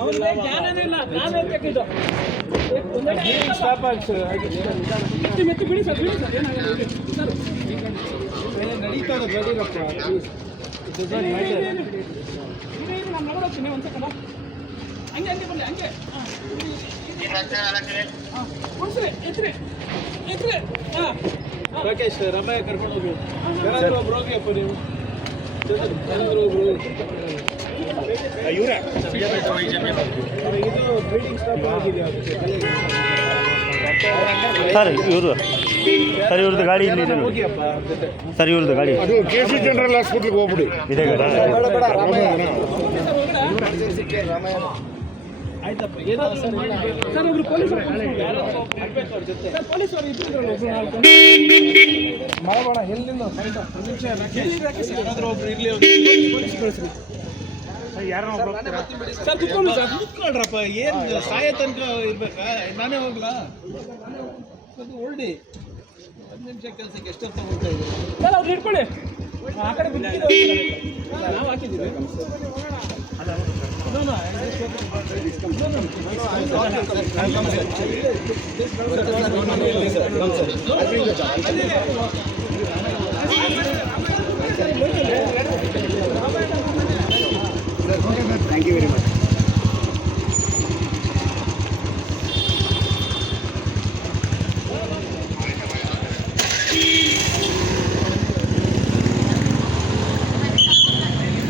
ಅವನಿಗೆ ಜ್ಞಾನನೇ ಇಲ್ಲ, ನಾನು ಹೇಳ್ಬೇಕಿದ್ದು ಸ್ಟಾಪ್ ಆಗಿ ಸರ್. ಮೆತ್ತಿ ಬಿಡಿ ಸರ್, ಬಿಡಿ ಸರ್, ಏನಾಗಲ್ಲ ಸರ್. ನಡೀತಾ ಇದೆ ಗಡಿರಪ್ಪ, ನಾನು ನೋಡೋಗ್ತೀನಿ ಒಂದು ಸೆಕೆಂಡ. ಹಂಗೆ ಹಂಗೆ ಬರಲಿ, ಹಂಗೆ ಕೊಡಿಸ್ರಿ, ಎತ್ರಿ ಎತ್ರಿ. ಹಾಂ ರಾಕೇಶ್ ರಮಯ್ಯ ಕರ್ಕೊಂಡು ಹೋಗಿ, ಯಾರಾದರೂ ಒಬ್ರು ಹೋಗಿಯಪ್ಪ ನೀವು, ಯಾರಾದರೂ ಒಬ್ರು ಇವರೇ. ಇದು ಬ್ರೀಡಿಂಗ್ ಸ್ಟಾಪ್ ಆಗಿದೆಯಾ ಸರ್? ಇವರು ಸರ್, ಇವ್ರದ್ದು ಗಾಡಿ ಇಲ್ಲಿ ಇದೆ ಸರ್, ಇವ್ರದ್ದು ಗಾಡಿ ಅದು KC ಜನರಲ್ ಹಾಸ್ಪಿಟ್ಲಿಗೆ ಹೋಗ್ಬಿಡಿ. ಇದೆ ಆಯ್ತಪ್ಪ. ಏನಾದ್ರು ಸರ್ ಒಬ್ರು ಪೊಲೀಸರು ಸರ್, ಪೊಲೀಸರು ಇದ್ದಿದ್ರಲ್ಲ ಒಬ್ರು ನಾಲ್ಕು ಮಾಡಬೇಡ. ಎಲ್ಲಿಂದ ಯಾರಾದರೂ ಒಬ್ರು ಇರಲಿ, ಪೊಲೀಸ್ ಕಳಿಸ್ರಿ ಸರ್. ಕುತ್ಕೊಂಡು ಸರ್, ಕುತ್ಕೊಳ್ರಪ್ಪ. ಏನು ಸಾಯ ತನಕ ಇರ್ಬೇಕಾ? ನಾನೇ ಹೋಗ್ಲಾ? ಅದು ಹೊರಡಿ 10 ನಿಮಿಷ ಕೆಲಸಕ್ಕೆ ಎಷ್ಟೊತ್ತು ಹೋಗ್ತಾ ಇದೆ ಸರ್. ಅವ್ರು ಇಟ್ಕೊಳ್ಳಿ, ಆ ಕಡೆ ನಾವು ಹಾಕಿದ್ದೀವಿ. Thank you very much.